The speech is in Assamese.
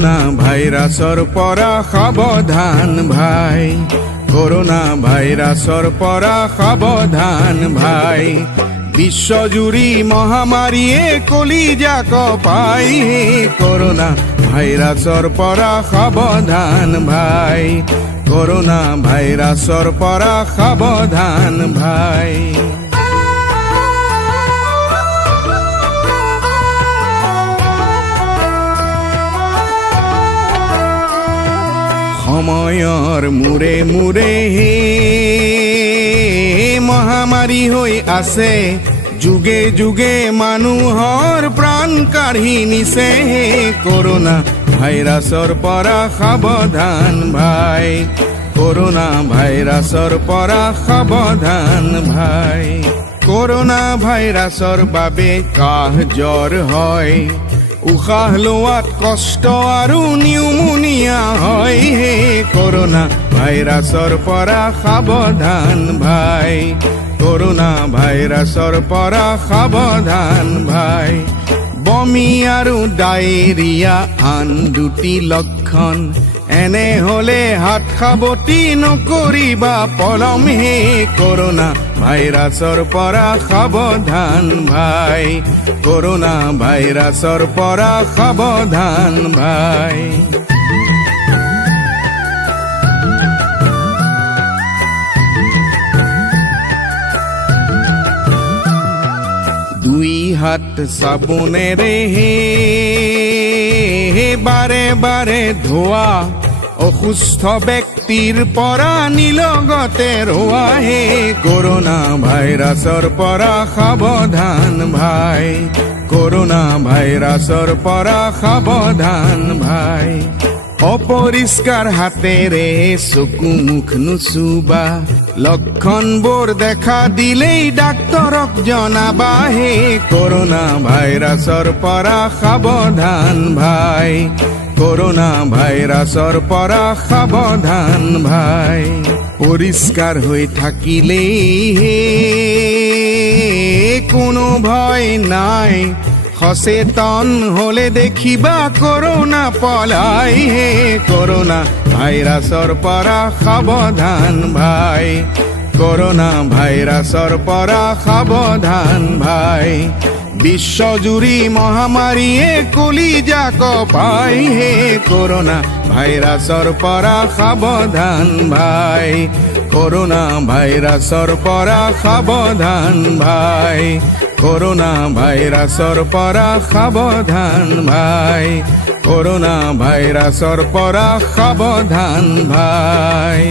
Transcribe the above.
করোনা ভাইরাসর পরা সাবধান ভাই, করোনা ভাইরাসর পরা সাবধান ভাই। বিশ্বজুড়ি মহামারীয়ে কলিজা কপাই, করোনা ভাইরাসর পরা সাবধান ভাই, করোনা ভাইরাসর পরা সাবধান ভাই। সময়ৰ মূৰে মূৰে মহামাৰী হৈ আছে, যুগে যুগে মানুহৰ প্ৰাণ কাঢ়ি নিছে। কৰোনা ভাইৰাছৰ পৰা সাৱধান ভাই, কৰোনা ভাইৰাছৰ পৰা সাৱধান ভাই। কৰোনা ভাইৰাছৰ বাবে কাহ জ্বৰ হয়, উশাহ লোৱাত কষ্ট আৰু নিউমোনিয়া হয়। কৰোনা ভাইৰাছৰ পৰা সাৱধান ভাই, কৰোনা ভাইৰাছৰ পৰা সাৱধান ভাই। বমি আৰু ডায়েৰিয়া আন দুটি লক্ষণ, এনে হলে হাত সাৱটি নকৰিবা পলম। কৰোনা ভাইৰাছৰ পৰা সাৱধান ভাই, কৰোনা ভাইৰাছৰ পৰা সাৱধান ভাই। দুই হাত চাবোনেৰে বাৰে বাৰে ধোৱা, অসুস্থ ব্যক্তিৰ পৰা নিলগতে ৰোৱা। কৰোনা ভাইৰাছৰ পৰা সাৱধান ভাই, কৰোনা ভাইৰাছৰ পৰা সাৱধান ভাই। অপৰিষ্কাৰ হাতেৰে চকু মুখ নুচুবা, লক্ষণবোৰ দেখা দিলেই ডাক্তৰক জনাবা। কৰোনা ভাইৰাছৰ পৰা সাৱধান ভাই, কৰোনা ভাইৰাছৰ পৰা সাৱধান ভাই। পৰিষ্কাৰ হৈ থাকিলেই কোনো ভয় নাই, সচেতন হলে দেখিবা কৰোনা পলাই। কৰোনা ভাইৰাছৰ পৰা সাৱধান ভাই, কৰোনা ভাইৰাছৰ পৰা সাৱধান ভাই। বিশ্বজুৰি মহামাৰীয়ে কলিজা কপাই, কৰোনা ভাইৰাছৰ পৰা সাৱধান ভাই, কৰোনা ভাইৰাছৰ পৰা সাৱধান ভাই, কৰোনা ভাইৰাছৰ পৰা সাৱধান ভাই, কৰোনা ভাইৰাছৰ পৰা সাৱধান ভাই।